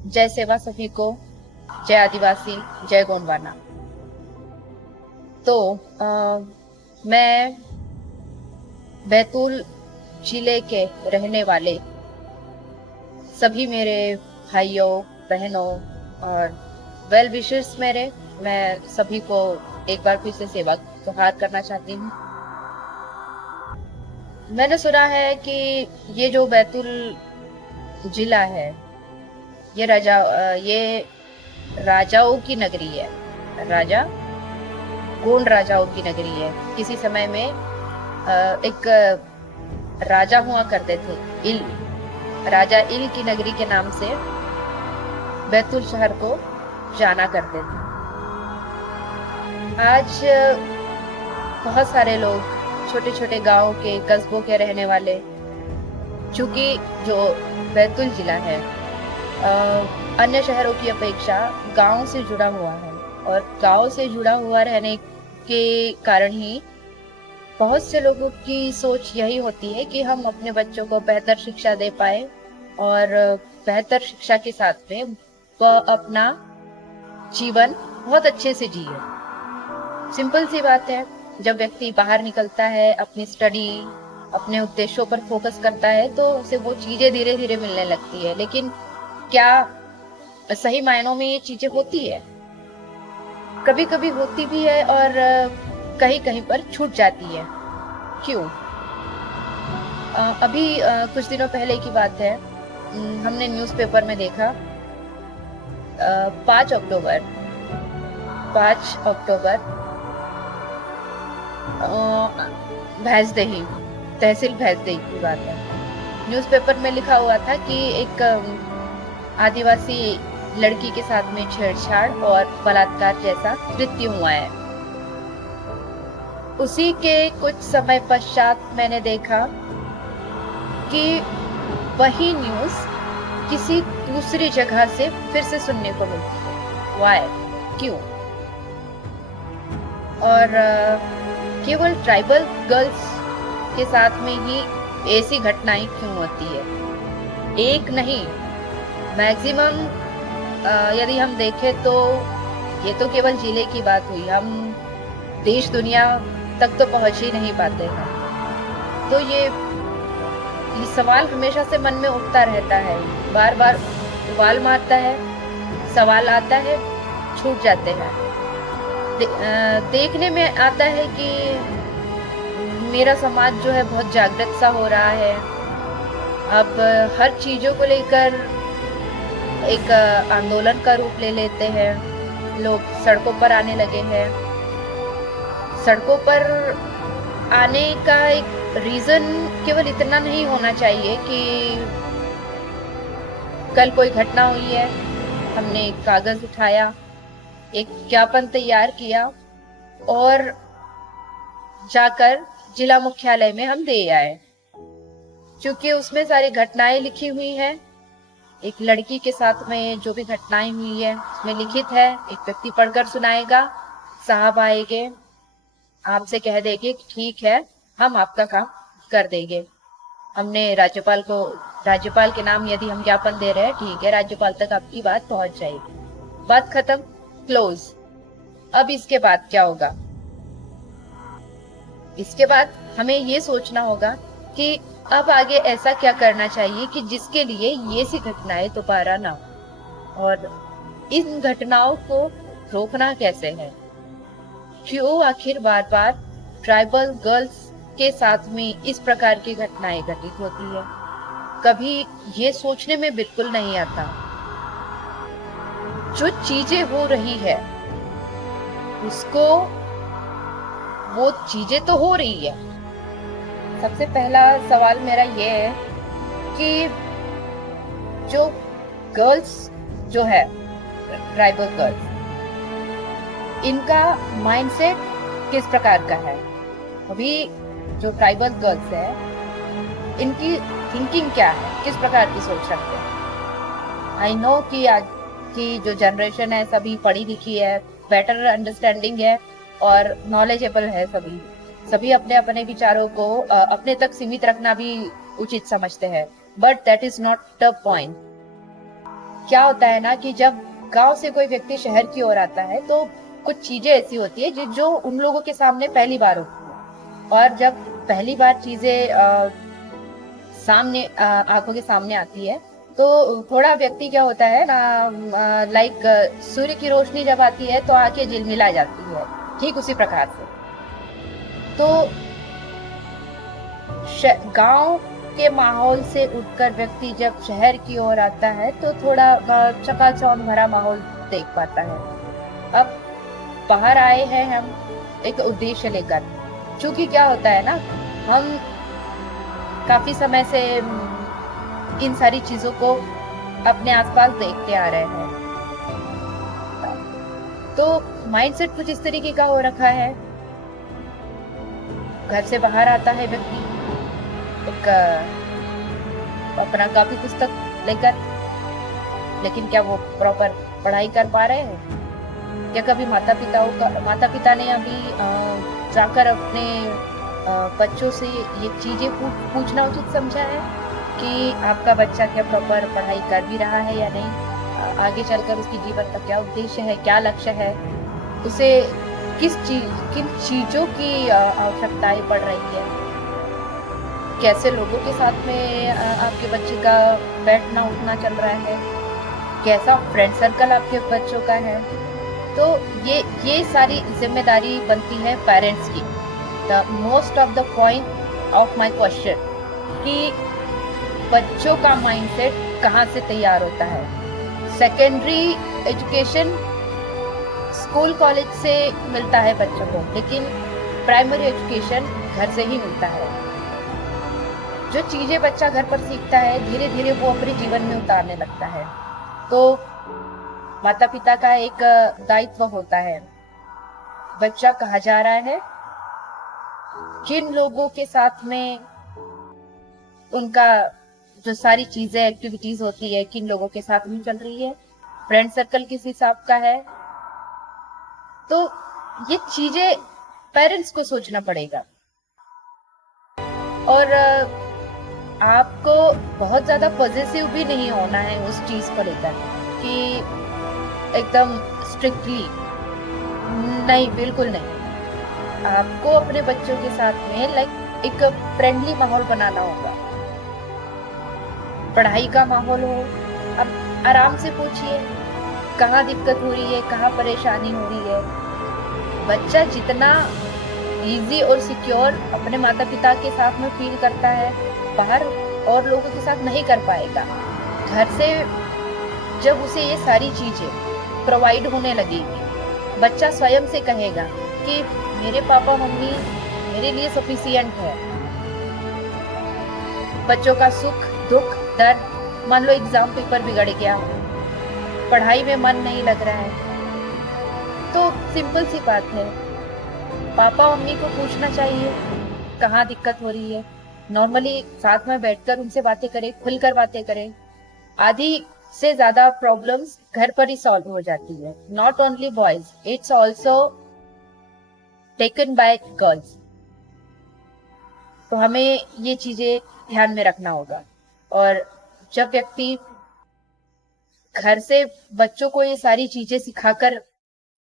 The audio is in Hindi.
जय सेवा सभी को, जय आदिवासी, जय गोंडवाना। तो मैं बैतूल जिले के रहने वाले सभी मेरे भाइयों बहनों और वेल विशर्स मैं सभी को एक बार फिर से सेवा गुहार करना चाहती हूँ। मैंने सुना है कि ये जो बैतूल जिला है ये राजाओं की नगरी है। राजा गोंड राजाओं की नगरी है। किसी समय में एक राजा हुआ करते थे, इल राजा इल की नगरी के नाम से बैतूल शहर को जाना करते थे। आज बहुत सारे लोग छोटे छोटे गांव के कस्बों के रहने वाले, चूंकि जो बैतूल जिला है अन्य शहरों की अपेक्षा गांव से जुड़ा हुआ है, और गांव से जुड़ा हुआ रहने के कारण ही बहुत से लोगों की सोच यही होती है कि हम अपने बच्चों को बेहतर शिक्षा दे पाए और बेहतर शिक्षा के साथ में वह अपना जीवन बहुत अच्छे से जिए। सिंपल सी बात है, जब व्यक्ति बाहर निकलता है, अपनी स्टडी अपने उद्देश्यों पर फोकस करता है तो उसे वो चीजें धीरे धीरे मिलने लगती है। लेकिन क्या सही मायनों में ये चीजें होती है? कभी कभी होती भी है और कहीं कहीं पर छूट जाती है। क्यों? अभी कुछ दिनों पहले की बात है, हमने न्यूज़पेपर में देखा 5 अक्टूबर भैंसदेही, तहसील भैंसदेही की बात है। न्यूज़पेपर में लिखा हुआ था कि एक आदिवासी लड़की के साथ में छेड़छाड़ और बलात्कार जैसा कृत्य हुआ है। उसी के कुछ समय पश्चात मैंने देखा कि वही न्यूज़ किसी दूसरी जगह से फिर से सुनने को मिलती है। वाई? क्यों? और केवल ट्राइबल गर्ल्स के साथ में ही ऐसी घटनाएं क्यों होती है? एक नहीं, मैक्सिमम यदि हम देखें तो ये तो केवल जिले की बात हुई, हम देश दुनिया तक तो पहुंच ही नहीं पाते हैं। तो ये सवाल हमेशा से मन में उठता रहता है, बार बार उबाल मारता है, सवाल आता है, छूट जाते हैं। देखने में आता है कि मेरा समाज जो है बहुत जागृत सा हो रहा है। अब हर चीजों को लेकर एक आंदोलन का रूप ले लेते हैं। लोग सड़कों पर आने लगे हैं। सड़कों पर आने का एक रीजन केवल इतना नहीं होना चाहिए कि कल कोई घटना हुई है, हमने एक कागज उठाया, एक ज्ञापन तैयार किया और जाकर जिला मुख्यालय में हम दे आए। क्योंकि उसमें सारी घटनाएं लिखी हुई हैं, एक लड़की के साथ में जो भी घटनाएं हुई है उसमें लिखित है। एक व्यक्ति पढ़कर सुनाएगा, साहब आएंगे, आपसे कह देंगे कि ठीक है, हम आपका काम कर देंगे। हमने राज्यपाल के नाम यदि हम ज्ञापन दे रहे हैं, ठीक है, राज्यपाल तक आपकी बात पहुंच जाएगी, बात खत्म, क्लोज। अब इसके बाद क्या होगा? इसके बाद हमें ये सोचना होगा कि अब आगे ऐसा क्या करना चाहिए कि जिसके लिए ये सी घटनाएं दोबारा ना हो, और इन घटनाओं को रोकना कैसे है। क्यों आखिर बार बार ट्राइबल गर्ल्स के साथ में इस प्रकार की घटनाएं घटित होती है? कभी ये सोचने में बिल्कुल नहीं आता। जो चीजें हो रही है उसको, वो चीजें तो हो रही है। सबसे पहला सवाल मेरा ये है कि जो गर्ल्स जो है, ट्राइबल गर्ल्स, इनका माइंडसेट किस प्रकार का है? अभी जो ट्राइबल गर्ल्स है, इनकी थिंकिंग क्या है, किस प्रकार की सोच रखते हैं? आई नो कि आज की जो जनरेशन है सभी पढ़ी लिखी है, बेटर अंडरस्टैंडिंग है और नॉलेजेबल है। सभी अपने अपने विचारों को अपने तक सीमित रखना भी उचित समझते हैं, but that is not the point. क्या होता है ना कि जब गांव से कोई व्यक्ति शहर की ओर आता है तो कुछ चीजें ऐसी होती है जो उन लोगों के सामने पहली बार होती है। और जब पहली बार चीजें सामने आंखों के सामने आती है तो थोड़ा व्यक्ति क्या होता है ना, लाइक सूर्य की रोशनी जब आती है तो आंखें झिलमिला जाती है, ठीक उसी प्रकार से। तो गांव के माहौल से उठकर व्यक्ति जब शहर की ओर आता है तो थोड़ा चकाचौंध भरा माहौल देख पाता है। अब बाहर आए हैं हम एक उद्देश्य लेकर, क्योंकि क्या होता है ना, हम काफी समय से इन सारी चीजों को अपने आसपास देखते आ रहे हैं। तो माइंडसेट कुछ इस तरीके का हो रखा है। घर से बाहर आता है व्यक्ति एक अपना कापी पुस्तक लेकर, लेकिन क्या वो प्रॉपर पढ़ाई कर पा रहे हैं? क्या कभी माता पिता ने अभी जाकर अपने बच्चों से ये चीजें पूछना उचित समझा है कि आपका बच्चा क्या प्रॉपर पढ़ाई कर भी रहा है या नहीं, आगे चलकर उसकी जीवन का क्या उद्देश्य है, क्या लक्ष्य है, उसे किन चीजों की आवश्यकताएं पड़ रही है, कैसे लोगों के साथ में आपके बच्चे का बैठना उठना चल रहा है, कैसा फ्रेंड सर्कल आपके बच्चों का है। तो ये सारी जिम्मेदारी बनती है पेरेंट्स की। The most of the point of my question कि बच्चों का माइंडसेट कहाँ से तैयार होता है। सेकेंडरी एजुकेशन स्कूल कॉलेज से मिलता है बच्चों को, लेकिन प्राइमरी एजुकेशन घर से ही मिलता है। जो चीजें बच्चा घर पर सीखता है धीरे धीरे वो अपने जीवन में उतारने लगता है। तो माता पिता का एक दायित्व होता है, बच्चा कहाँ जा रहा है, किन लोगों के साथ में उनका जो सारी चीजें एक्टिविटीज होती है किन लोगों के साथ में चल रही है, फ्रेंड सर्कल किस हिसाब का है। तो ये चीजें पेरेंट्स को सोचना पड़ेगा। और आपको बहुत ज्यादा पॉजिटिव भी नहीं होना है उस चीज को लेकर कि एकदम स्ट्रिक्टली, नहीं, बिल्कुल नहीं। आपको अपने बच्चों के साथ में लाइक एक फ्रेंडली माहौल बनाना होगा, पढ़ाई का माहौल हो। अब आराम से पूछिए कहाँ दिक्कत हो रही है, कहाँ परेशानी हो रही है। बच्चा जितना इजी और सिक्योर अपने माता पिता के साथ में फील करता है, बाहर और लोगों के साथ नहीं कर पाएगा। घर से जब उसे ये सारी चीजें प्रोवाइड होने लगेगी, बच्चा स्वयं से कहेगा कि मेरे पापा मम्मी मेरे लिए सफिशिएंट है। बच्चों का सुख दुख दर्द, मान लो एग्जाम पेपर बिगड़ गया, पढ़ाई में मन नहीं लग रहा है, तो सिंपल सी बात है, पापा मम्मी को पूछना चाहिए कहाँ दिक्कत हो रही है। नॉर्मली साथ में बैठकर उनसे बातें करें, खुलकर बातें करें। आधी से ज्यादा प्रॉब्लम्स घर पर ही सॉल्व हो जाती है। Not only boys, it's also taken by girls. तो हमें ये चीजें ध्यान में रखना होगा। और जब व्यक्ति घर से बच्चों को ये सारी चीजें सिखाकर